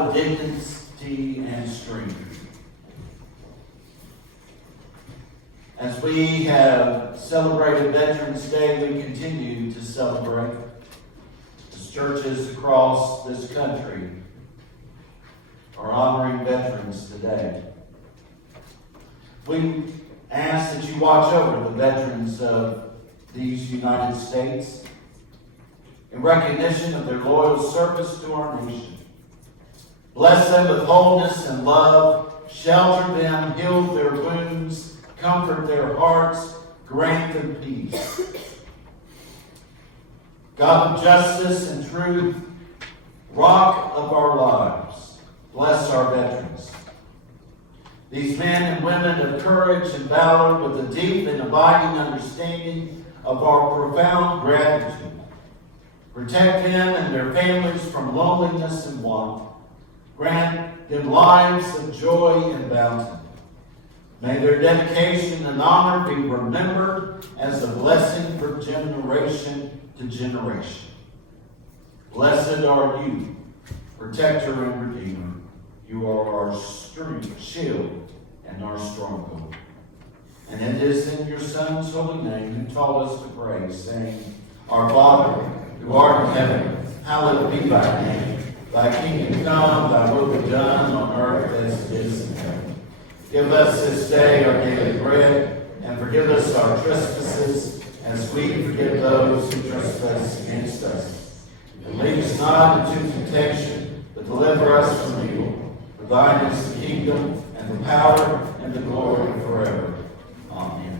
of dignity and strength. As we have celebrated Veterans Day, we continue to celebrate as churches across this country are honoring veterans today. We ask that you watch over the veterans of these United States in recognition of their loyal service to our nation. Bless them with wholeness and love, shelter them, heal their wounds, comfort their hearts, grant them peace. God of justice and truth, rock of our lives, bless our veterans. These men and women of courage and valor with a deep and abiding understanding of our profound gratitude. Protect them and their families from loneliness and want. Grant them lives of joy and bounty. May their dedication and honor be remembered as a blessing for generation to generation. Blessed are you, protector and redeemer. You are our strength, shield, and our stronghold. And it is in your Son's holy name who taught us to pray, saying, Our Father, who art in heaven, hallowed be thy name. Thy kingdom come, thy will be done on earth as it is in heaven. Give us this day our daily bread, and forgive us our trespasses, as we forgive those who trespass against us. And lead us not into temptation, but deliver us from evil. For thine is the kingdom, and the power, and the glory forever. Amen.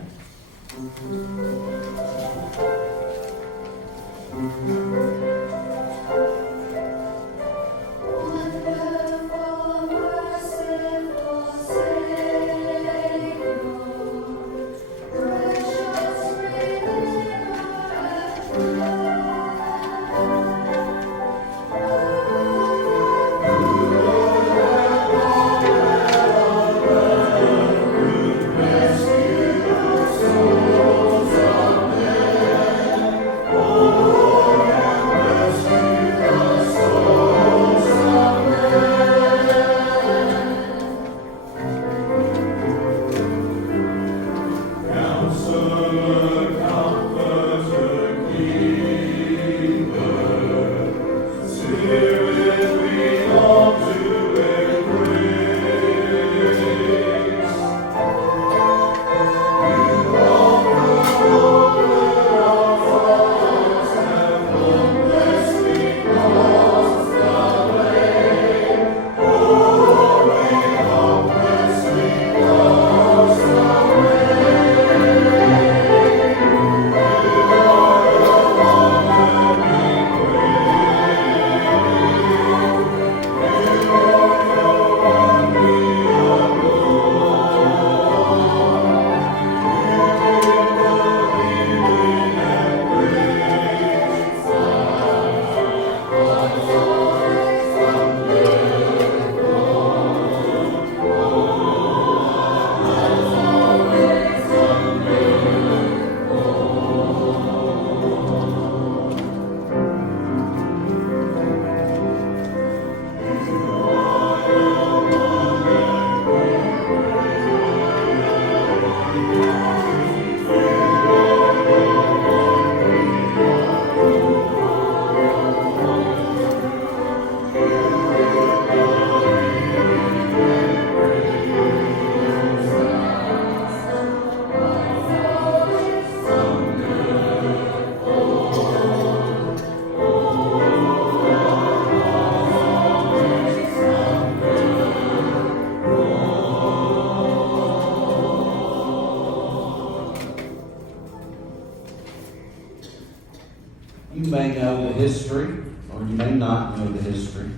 You may know the history, or you may not know the history.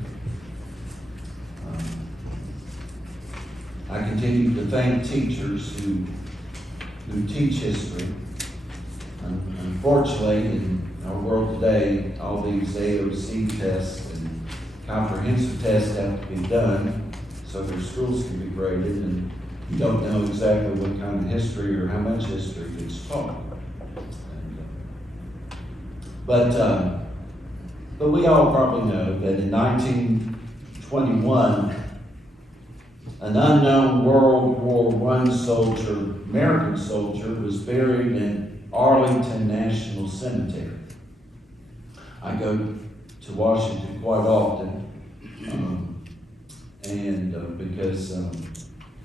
I continue to thank teachers who teach history. Unfortunately, in our world today, all these AOC tests and comprehensive tests have to be done so their schools can be graded, and you don't know exactly what kind of history or how much history is taught. But we all probably know that in 1912, 1921, an unknown World War I soldier, American soldier, was buried in Arlington National Cemetery. I go to Washington quite often, because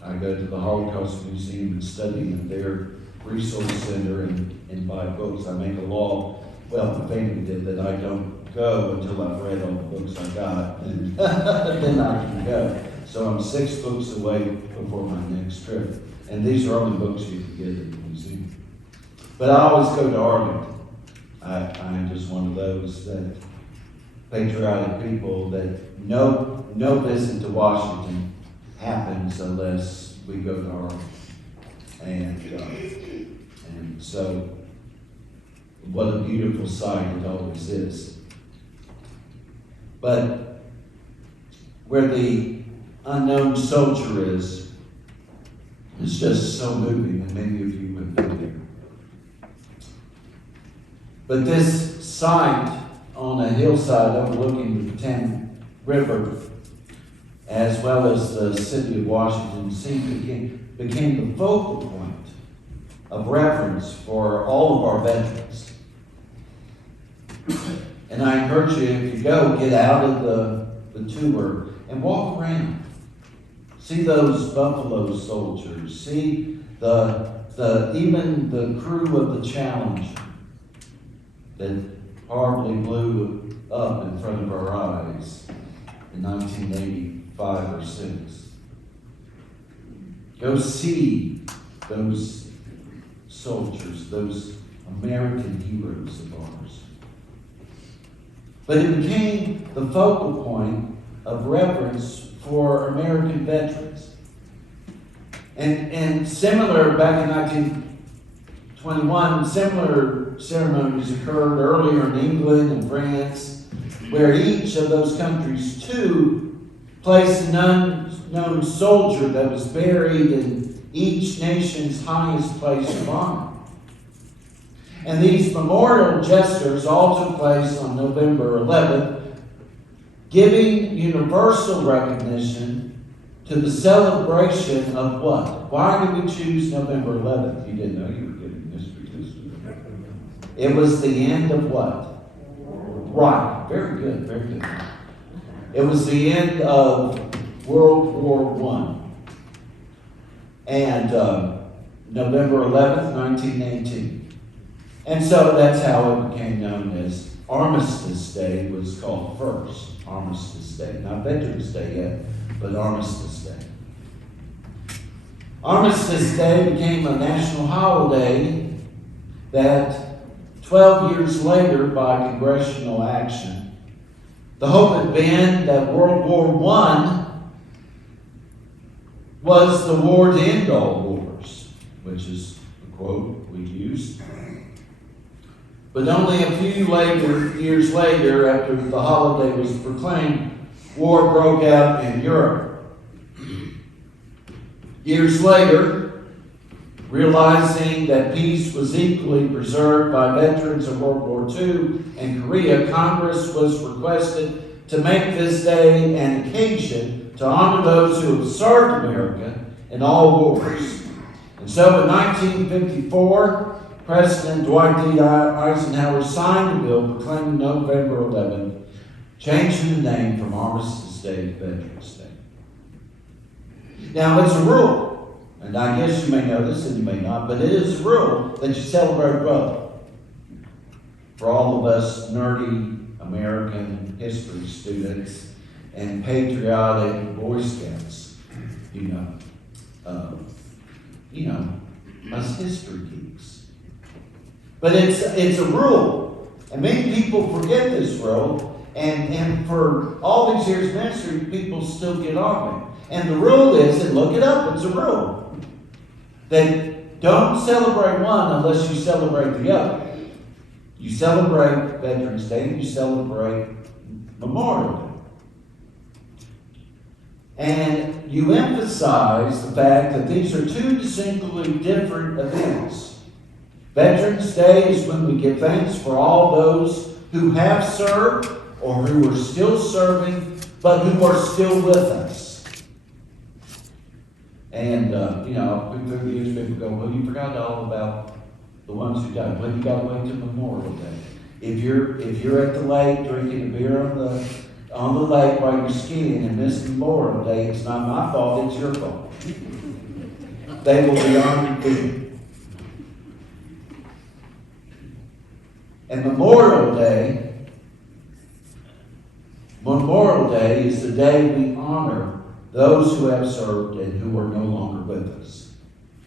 I go to the Holocaust Museum and study at their resource center and buy books. I make a law, well, the family did, that I don't go until I've read all the books I got, and then I can go. So I'm 6 books away before my next trip. And these are only books you can get at the museum. But I always go to Arlington. I'm just one of those that patriotic people that no visit to Washington happens unless we go to Arlington. And so, what a beautiful sight it always is. But where the unknown soldier is, it's just so moving, and many of you have been there. But this site on a hillside overlooking the Potomac River, as well as the city of Washington, became the focal point of reference for all of our veterans. And I encourage you, if you go, get out of the tour and walk around. See those Buffalo soldiers. See even the crew of the Challenger that horribly blew up in front of our eyes in 1985 or 6. Go see those soldiers, those American heroes of ours. But it became the focal point of reverence for American veterans. And similar, back in 1921, similar ceremonies occurred earlier in England and France, where each of those countries, too, placed an unknown soldier that was buried in each nation's highest place of honor. And these memorial gestures all took place on November 11th, giving universal recognition to the celebration of what? Why did we choose November 11th? You didn't know you were getting this because it was the end of what? Right. Very good. Very good. It was the end of World War I. And November 11th, 1918. And so that's how it became known as Armistice Day. Was called first Armistice Day. Not Veterans Day yet, but Armistice Day. Armistice Day became a national holiday that 12 years later, by congressional action, the hope had been that World War I was the war to end all wars, which is the quote we used. But only a few years later, after the holiday was proclaimed, war broke out in Europe. Years later, realizing that peace was equally preserved by veterans of World War II and Korea, Congress was requested to make this day an occasion to honor those who have served America in all wars. And so in 1954, President Dwight D. Eisenhower signed a bill proclaiming November 11th, changing the name from Armistice Day to Veterans Day. Now, it's a rule, and I guess you may know this and you may not, but it is a rule that you celebrate both. For all of us nerdy American history students and patriotic Boy Scouts, us history geeks. But it's a rule. And many people forget this rule. And for all these years of ministry, people still get off it. And the rule is, and look it up, it's a rule, that don't celebrate one unless you celebrate the other. You celebrate Veterans Day and you celebrate Memorial Day. And you emphasize the fact that these are two distinctly different events. Veterans Day is when we give thanks for all those who have served or who are still serving but who are still with us. And, through the years, people go, well, you forgot all about the ones who died. Well, you got to wait till Memorial Day. If you're at the lake drinking a beer on the lake while you're skiing and miss Memorial Day, it's not my fault, it's your fault. They will be honored too. And Memorial Day is the day we honor those who have served and who are no longer with us.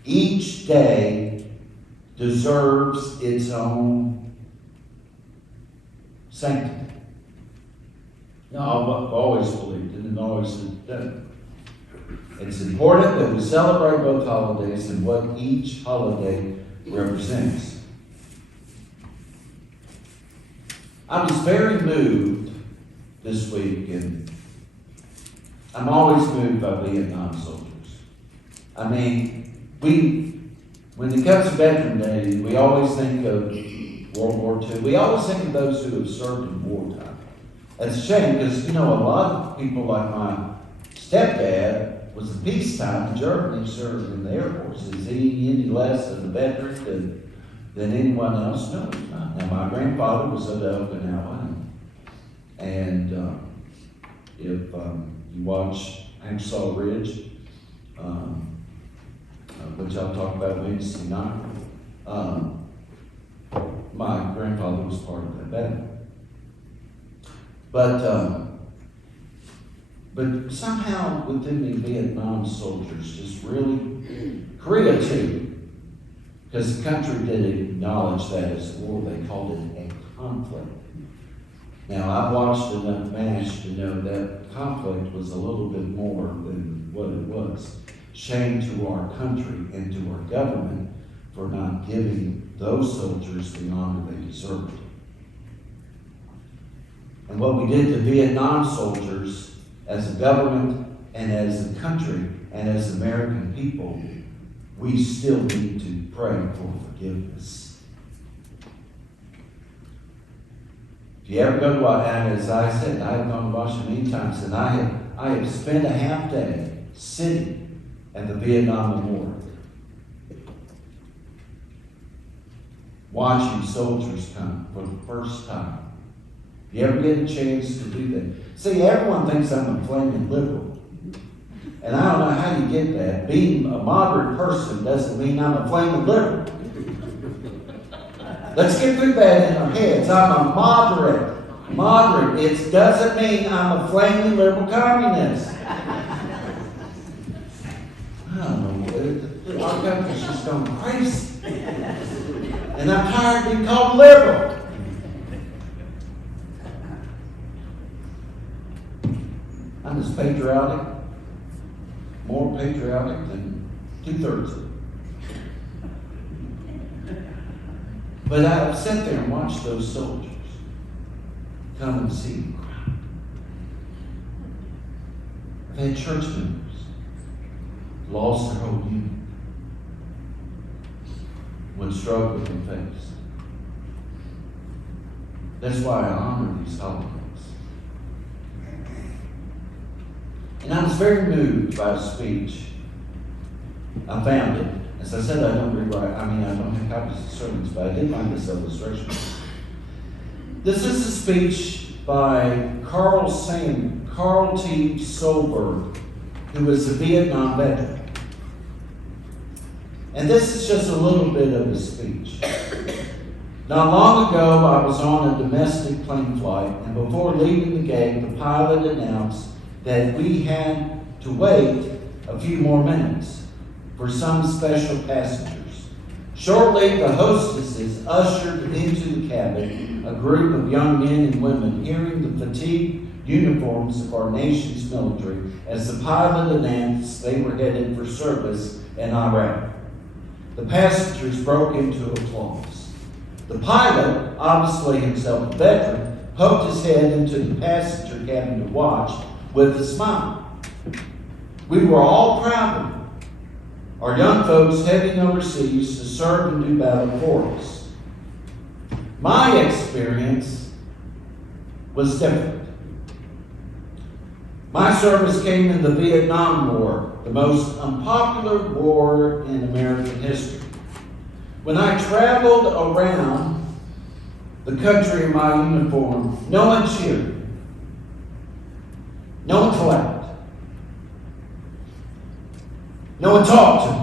Each day deserves its own sanctity. Now, I've always believed it and always done it. It's important that we celebrate both holidays and what each holiday represents. I was very moved this week, and I'm always moved by Vietnam soldiers. I mean, when it comes to Veterans Day, we always think of World War II. We always think of those who have served in wartime. That's a shame because, a lot of people like my stepdad was in peacetime in Germany, served in the Air Force. Is he any less of a veteran than anyone else? No, he's not. Now, my grandfather was at Okinawa, and if you watch Hacksaw Ridge, which I'll talk about Wednesday night, my grandfather was part of that battle. But somehow within me, Vietnam soldiers just really, Korea too, because the country did acknowledge that as a war. They called it a conflict. Now, I've watched enough MASH to know that conflict was a little bit more than what it was. Shame to our country and to our government for not giving those soldiers the honor they deserved. And what we did to Vietnam soldiers as a government and as a country and as American people, we still need to pray for forgiveness. If you ever go to Washington, as I said, I have gone to Washington many times, and I have spent a half day sitting at the Vietnam Memorial, watching soldiers come for the first time. If you ever get a chance to do that. See, everyone thinks I'm a flaming liberal. And I don't know how you get that. Being a moderate person doesn't mean I'm a flaming liberal. Let's get through that in our heads. I'm a moderate. Moderate. It doesn't mean I'm a flaming liberal communist. I don't know. Our country's just going crazy. And I'm tired of being called liberal. I'm as patriotic, more patriotic than 2/3 of it. But I've sat there and watched those soldiers come and see me cry. I've had church members lost their whole unit when struggle with them faced. That's why I honor these holidays. And I was very moved by a speech. I found it. As I said, I don't have copies of sermons, but I did find this illustration. This is a speech by Carl T. Solberg, who was a Vietnam veteran. And this is just a little bit of his speech. Not long ago, I was on a domestic plane flight, and before leaving the gate, the pilot announced that we had to wait a few more minutes for some special passengers. Shortly, the hostesses ushered into the cabin a group of young men and women wearing the fatigued uniforms of our nation's military as the pilot announced they were headed for service in Iraq. The passengers broke into applause. The pilot, obviously himself a veteran, poked his head into the passenger cabin to watch with a smile. We were all proud of him. Our young folks heading overseas to serve and do battle for us. My experience was different. My service came in the Vietnam War, the most unpopular war in American history. When I traveled around the country in my uniform, no one cheered. No one clapped. No one talked to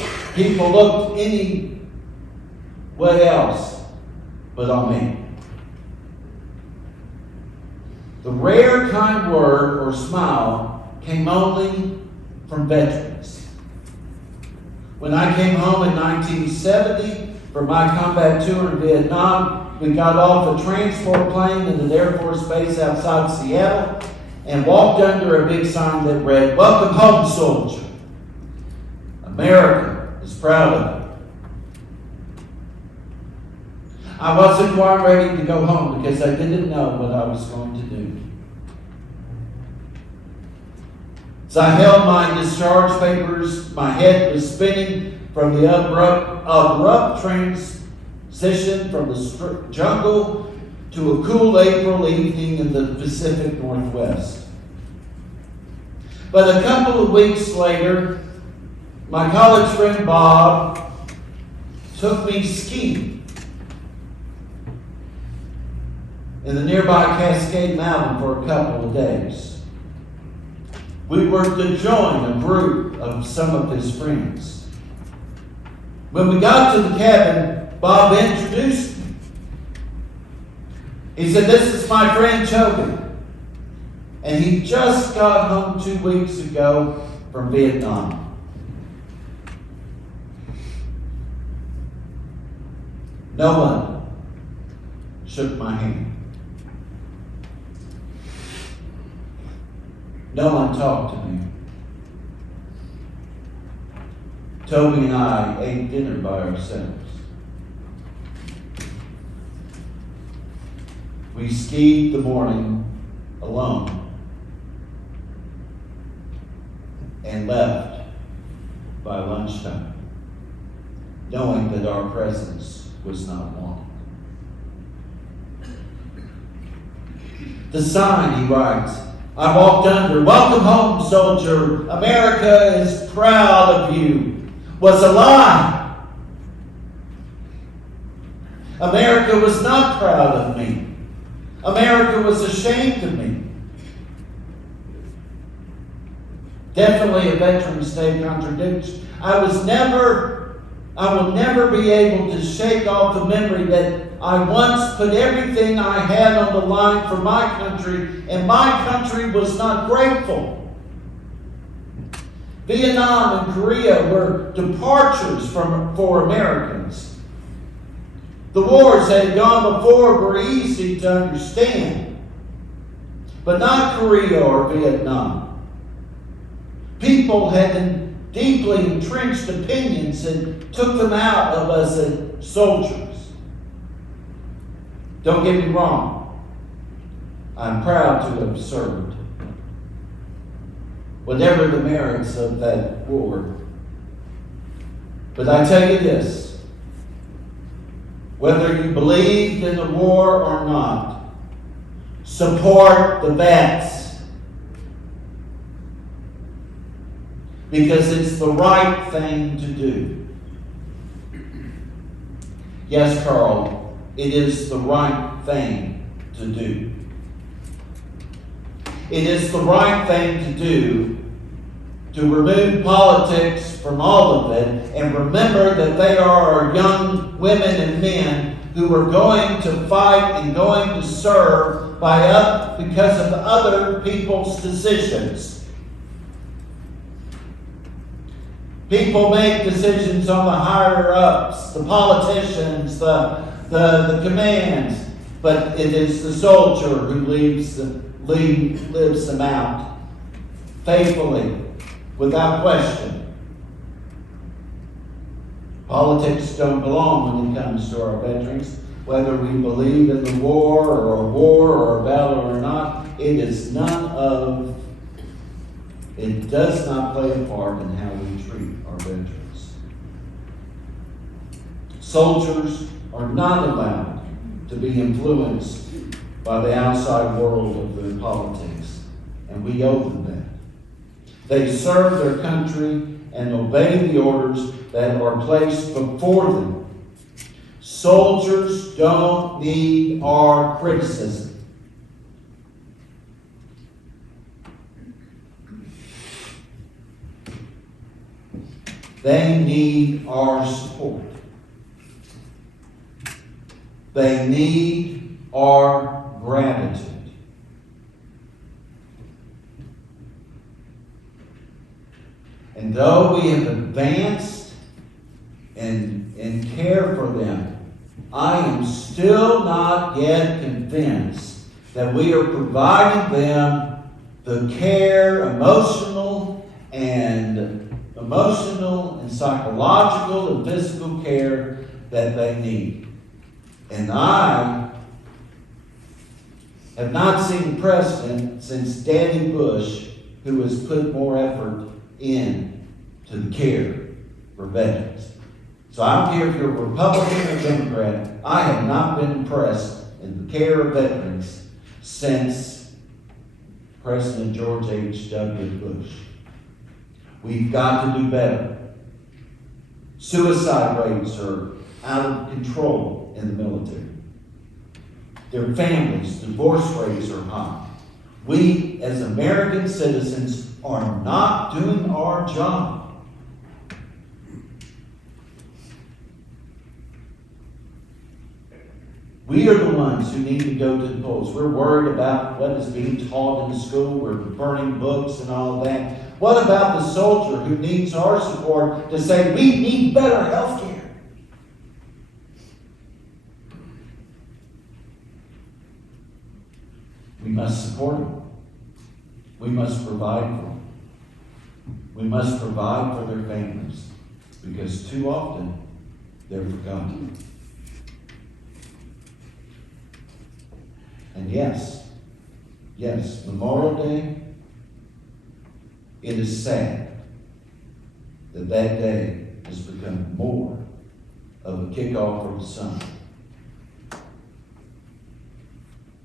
me. People looked anywhere else but on me. The rare kind word or smile came only from veterans. When I came home in 1970 from my combat tour in Vietnam, we got off a transport plane in the Air Force Base outside Seattle and walked under a big sign that read, "Welcome home, soldier. America is proud of you." I wasn't quite ready to go home because I didn't know what I was going to do. As I held my discharge papers, my head was spinning from the abrupt transition from the jungle to a cool April evening in the Pacific Northwest. But a couple of weeks later, my college friend Bob took me skiing in the nearby Cascade Mountain for a couple of days. We were to join a group of some of his friends. When we got to the cabin, Bob introduced me. He said, "This is my friend Toby, and he just got home 2 weeks ago from Vietnam." No one shook my hand. No one talked to me. Toby and I ate dinner by ourselves. We skied the morning alone and left by lunchtime, knowing that our presence was not wanted. The sign, he writes, I walked under, "Welcome home, soldier. America is proud of you," was a lie. America was not proud of me. America was ashamed of me. Definitely a Veterans Day contradiction. I will never be able to shake off the memory that I once put everything I had on the line for my country, and my country was not grateful. Vietnam and Korea were departures for Americans. The wars that had gone before were easy to understand, but not Korea or Vietnam. People had deeply entrenched opinions that took them out of us as soldiers. Don't get me wrong. I'm proud to have served. Whatever the merits of that war. But I tell you this, whether you believed in the war or not, support the vets. Because it's the right thing to do. Yes, Carl, it is the right thing to do. It is the right thing to do to remove politics from all of it and remember that they are our young women and men who are going to fight and going to serve because of other people's decisions. People make decisions on the higher-ups, the politicians, the commands, but it is the soldier who lives them out faithfully, without question. Politics don't belong when it comes to our veterans. Whether we believe in the war or a battle or not, it does not play a part in how we treat our veterans. Soldiers are not allowed to be influenced by the outside world of their politics, and we owe them that. They serve their country and obey the orders that are placed before them. Soldiers don't need our criticism. They need our support. They need our gratitude. And though we have advanced in care for them, I am still not yet convinced that we are providing them the care, emotional and psychological and physical care that they need. And I have not seen precedent since Danny Bush who has put more effort in to the care for veterans. So I don't care if you're a Republican or Democrat, I have not been impressed in the care of veterans since President George H.W. Bush. We've got to do better. Suicide rates are out of control in the military. Their families, divorce rates are high. We, as American citizens, are not doing our job. We are the ones who need to go to the polls. We're worried about what is being taught in the school. We're burning books and all of that. What about the soldier who needs our support to say, we need better health care? We must support them. We must provide for them. We must provide for their families, because too often they're forgotten. And yes, Memorial Day, it is sad that that day has become more of a kickoff for the summer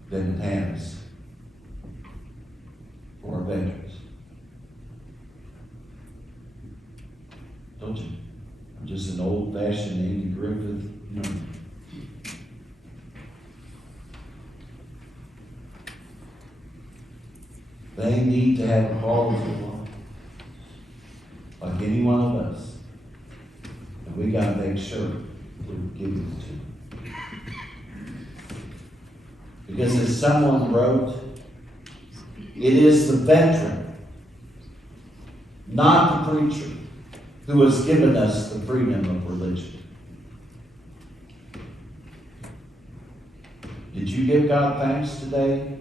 than it has for our veterans. Don't you? I'm just an old-fashioned Andy Griffith nerd. They need to have a quality of life, like any one of us. And we got to make sure we're giving it to them. Because as someone wrote, it is the veteran, not the preacher, who has given us the freedom of religion. Did you give God thanks today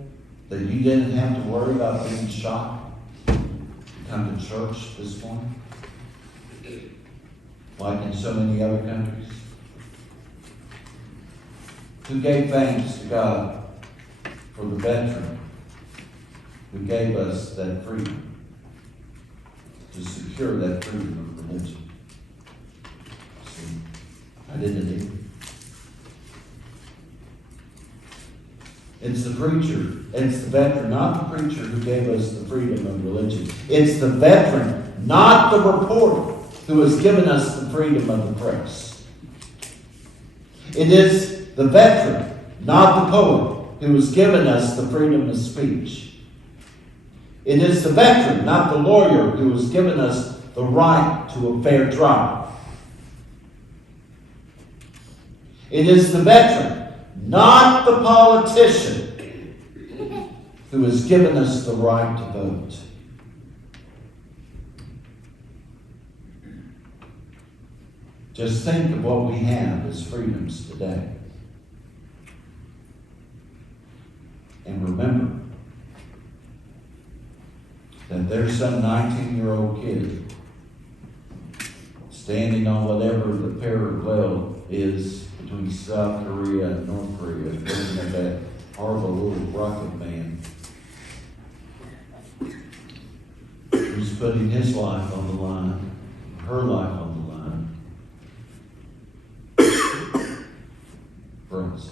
that you didn't have to worry about being shocked to come to church this morning, like in so many other countries? Who gave thanks to God for the veteran who gave us that freedom, to secure that freedom of religion? See, I didn't either. It's the preacher, it's the veteran, not the preacher, who gave us the freedom of religion. It's the veteran, not the reporter, who has given us the freedom of the press. It is the veteran, not the poet, who has given us the freedom of speech. It is the veteran, not the lawyer, who has given us the right to a fair trial. It is the veteran, not the politician, who has given us the right to vote. Just think of what we have as freedoms today. And remember that there's some 19-year-old kid standing on whatever the parallel is between South Korea and North Korea, looking at that horrible little rocket man who's putting his life on the line, her life on the line for us.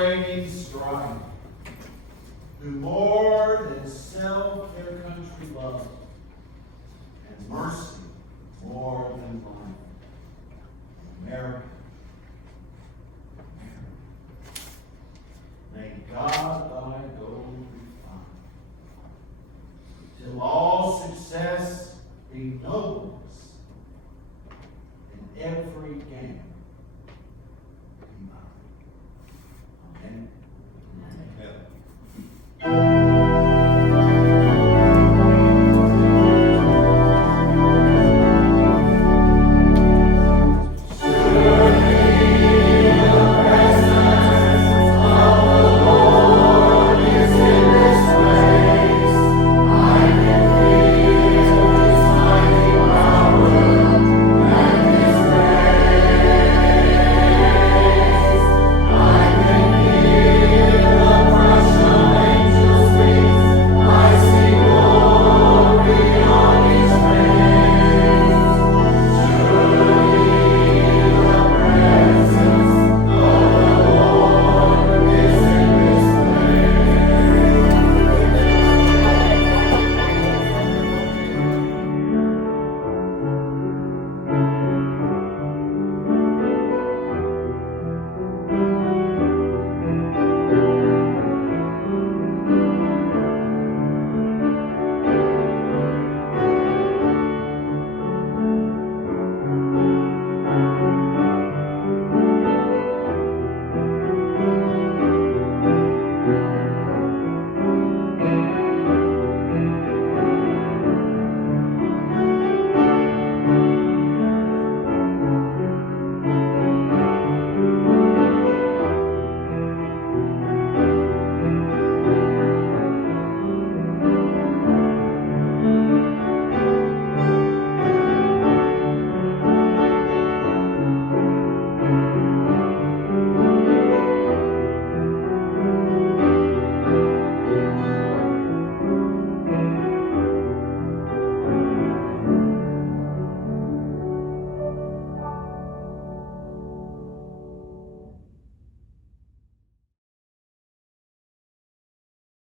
unrestraining strife, who more than self their country loved, and mercy more than life. America,